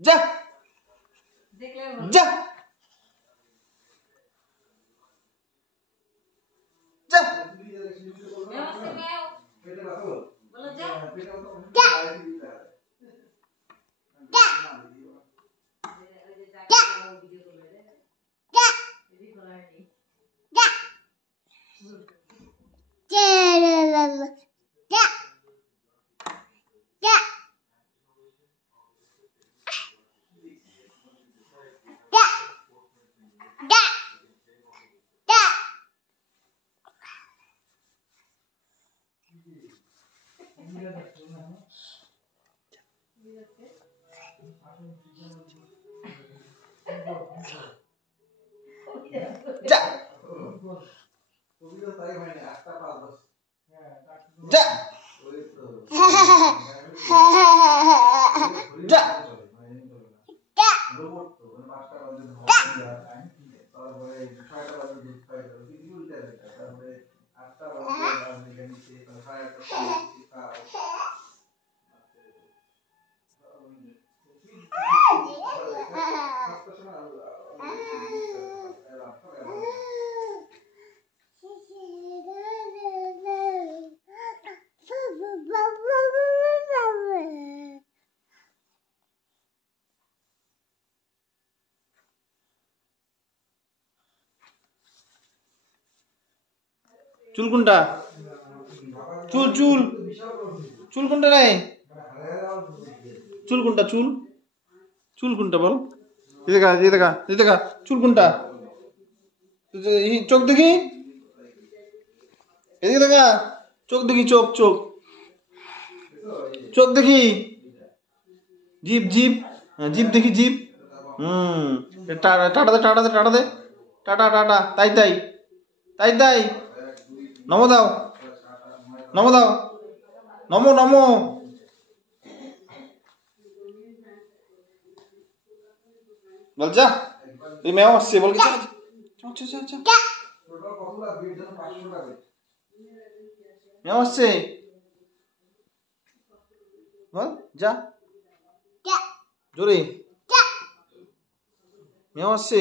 যা যা যা চুল কোনটা চুল চুল চুল কোনটা রে চুল কোনটা চুল চুল কোনটা বল দেখা চুল কোনটা চোখ দেখি এদিকে দেখা চোখ দেখি চোখ চোখ চোখ দেখি জিভ জিভ জিভ দেখি জিভ টাটা দে টাটা দে টাটা দে টাটা টাটা তাই তাই তাই তাই নমো দাও নমো দাও নমো নমো বল যা এই মেও আসছে বল যা মেও আসছে বল যা জোরে মেও আসছে